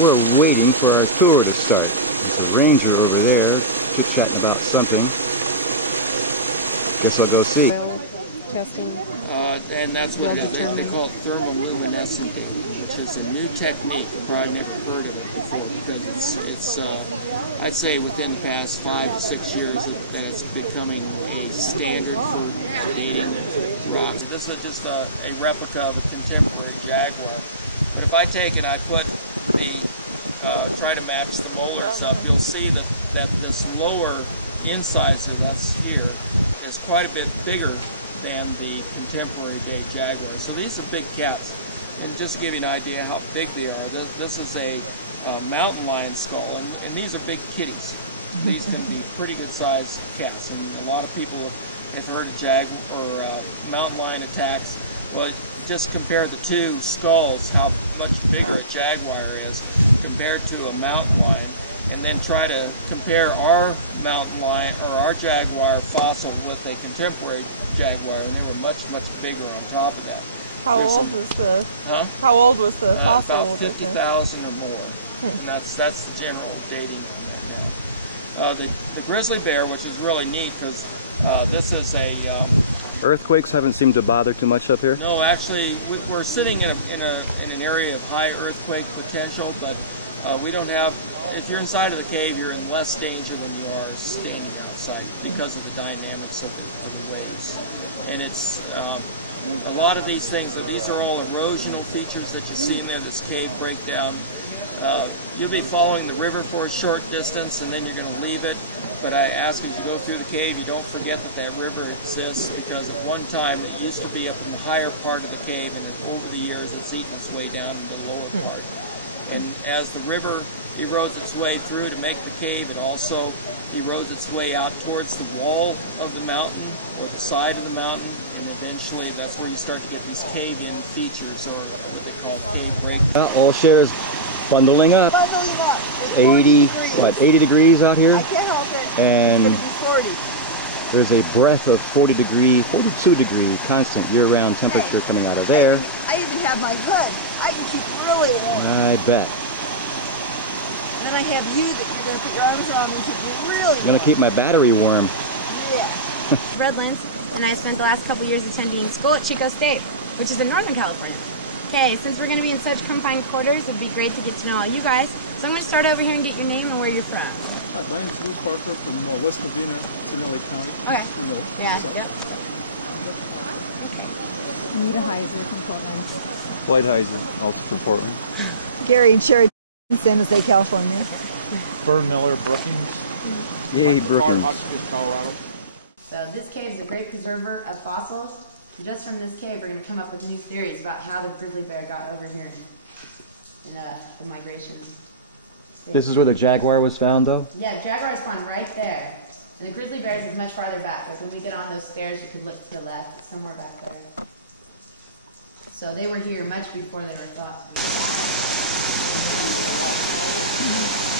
We're waiting for our tour to start. There's a ranger over there chit-chatting about something. Guess I'll go see. And that's what it is. They call it thermoluminescent dating, which is a new technique. You've probably never heard of it before because it's I'd say within the past 5 to 6 years that it's becoming a standard for dating rocks. This is just a replica of a contemporary jaguar. But if I take and I put the try to match the molars up, you'll see that this lower incisor that's here is quite a bit bigger than the contemporary day jaguar. So these are big cats. And just to give you an idea how big they are, this is a mountain lion skull, and these are big kitties. These can be pretty good sized cats, and a lot of people have heard of jaguar or mountain lion attacks. Well, just compare the two skulls, how much bigger a jaguar is compared to a mountain lion, and then try to compare our mountain lion or our jaguar fossil with a contemporary jaguar, and they were much, much bigger on top of that. How old was the fossil? About 50,000 or more, and that's the general dating on that now. The grizzly bear, which is really neat because this is a Earthquakes haven't seemed to bother too much up here? No, actually, we're sitting in an area of high earthquake potential, but we don't have. If you're inside of the cave, you're in less danger than you are standing outside because of the dynamics of the waves. And it's a lot of these things. These are all erosional features that you see in there. This cave breakdown. You'll be following the river for a short distance, and then you're going to leave it. But I ask as you go through the cave, you don't forget that river exists, because at one time it used to be up in the higher part of the cave, and over the years it's eaten its way down into the lower part. And as the river erodes its way through to make the cave, it also erodes its way out towards the wall of the mountain or the side of the mountain, and eventually that's where you start to get these cave-in features, or what they call cave breakdowns. All shares bundling up. 80 degrees out here? I can't help it. And it's going to be 40. There's a breath of 42 degree constant year-round temperature coming out of there. I even have my hood. I can keep really warm. I bet. And then I have you that you're going to put your arms around me and keep me really warm. I'm going to keep my battery warm. Yeah. Redlands, and I spent the last couple years attending school at Chico State, which is in Northern California. Okay, since we're going to be in such confined quarters, it'd be great to get to know all you guys. So I'm going to start over here and get your name and where you're from. My name's Lou Parker from West Covina, Lake County. Okay. Yeah, yep. Okay. Anita Heiser from Portland. Floyd Heiser, also from Portland. Gary and Sherry, San Jose, California. Fern Miller, Brookings. Yay, Brookings. Colorado. So this cave is a great preserver of fossils. Just from this cave, we're going to come up with new theories about how the grizzly bear got over here in the migration. This is where the jaguar was found, though? Yeah, jaguar is found right there. And the grizzly bears is much farther back. Like when we get on those stairs, you could look to the left, somewhere back there. So they were here much before they were thought to be.